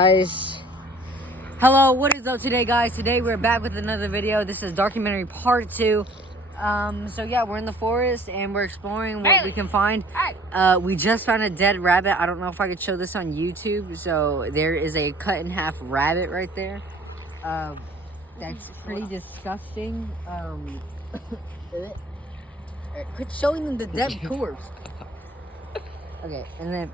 Guys, hello, what is up today, guys? Today we're back with another video. This is documentary part 2. So yeah, we're in the forest and we're exploring what we can find. We just found a dead rabbit. I don't know if I could show this on YouTube. So there is a cut in half rabbit right there. That's pretty disgusting. Quit showing them the dead corpse. Okay, and then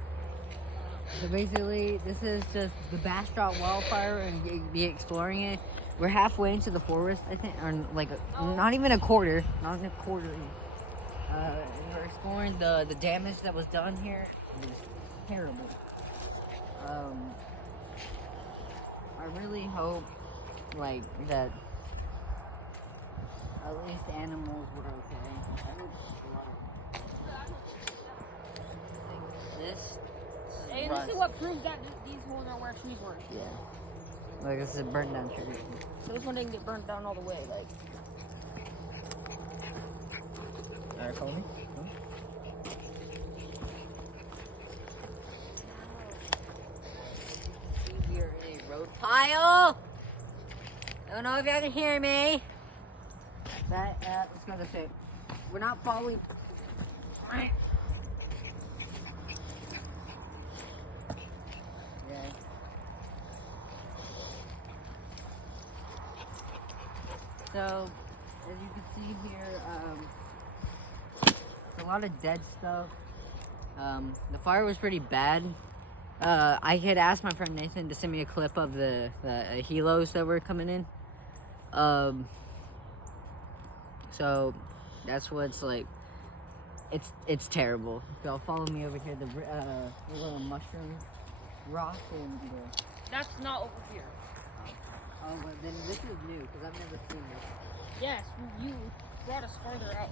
so basically, this is just the Bastrop wildfire and be exploring it. We're halfway into the forest, I think, or like not even a quarter, not even a quarter. We're exploring the damage that was done here. It was terrible. I really hope like that at least animals were okay. This. And this is what proves that these holes are where trees were. Yeah. Like this is a burnt down tree. So this one didn't get burnt down all the way, like. Alright, follow me. Here is a road pile. Don't know if y'all can hear me. That's not the thing. We're not following. So, as you can see here, a lot of dead stuff. The fire was pretty bad. I had asked my friend Nathan to send me a clip of the helos that were coming in. So, that's what's like. It's terrible. If y'all follow me over here, the little mushroom rock and That's not over here. Oh, well then this is new, because I've never seen this. Yes, you brought us farther out.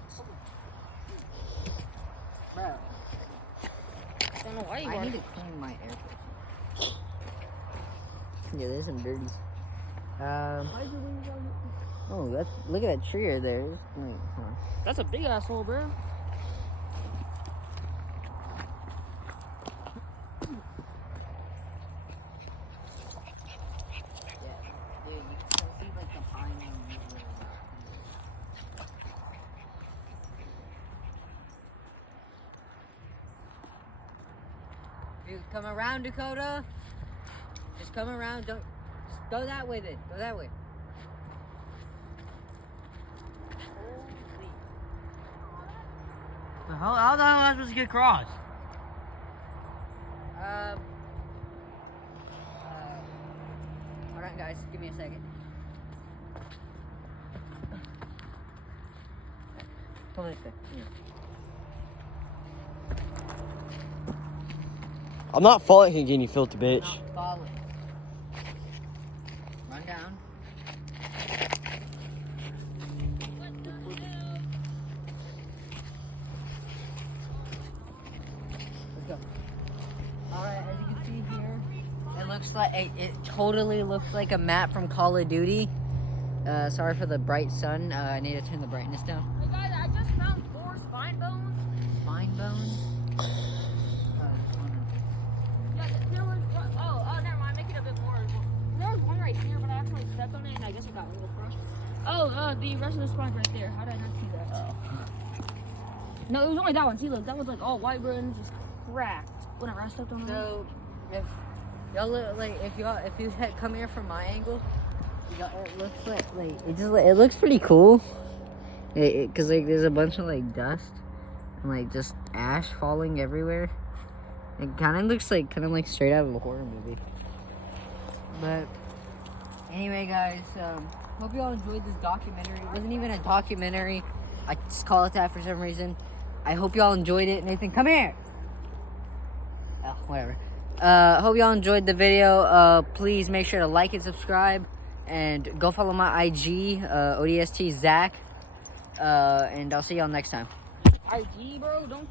Bro. I don't know why you I need to clean my air filter. Yeah, there's some dirties. Oh, look at that tree right there. Wait, hold on. That's a big asshole, bro. Come around, Dakota. Just come around. Don't just go that way then. Go that way. How the hell am I supposed to get across? Hold on, guys. Give me a second. Come this way. Here. I'm not following again, you filthy bitch. Not following. Run down. Let's go. Alright, as you can see here, it looks like it totally looks like a map from Call of Duty. Sorry for the bright sun. I need to turn the brightness down. Hey guys, I just found 4 spine bones. Spine bones? There was, never mind, make it a bit more. There was one right here, but I actually stepped on it and I guess it got a little crushed. Oh, the rest of the spine's right there. How did I not see that? Oh. No, it was only that one. See, look, that was like all white and just cracked whenever I stepped on it. So, if y'all look, like, if you come here from my angle, it looks like it looks pretty cool. Cause like there's a bunch of like dust and like just ash falling everywhere. It kind of looks like straight out of a horror movie. But anyway, guys, hope you all enjoyed this documentary. It wasn't even a documentary. I just call it that for some reason. I hope y'all enjoyed it. Nathan, come here. Oh, whatever. Hope y'all enjoyed the video. Please make sure to like and subscribe. And go follow my IG, ODST Zach. And I'll see y'all next time. IG, bro, don't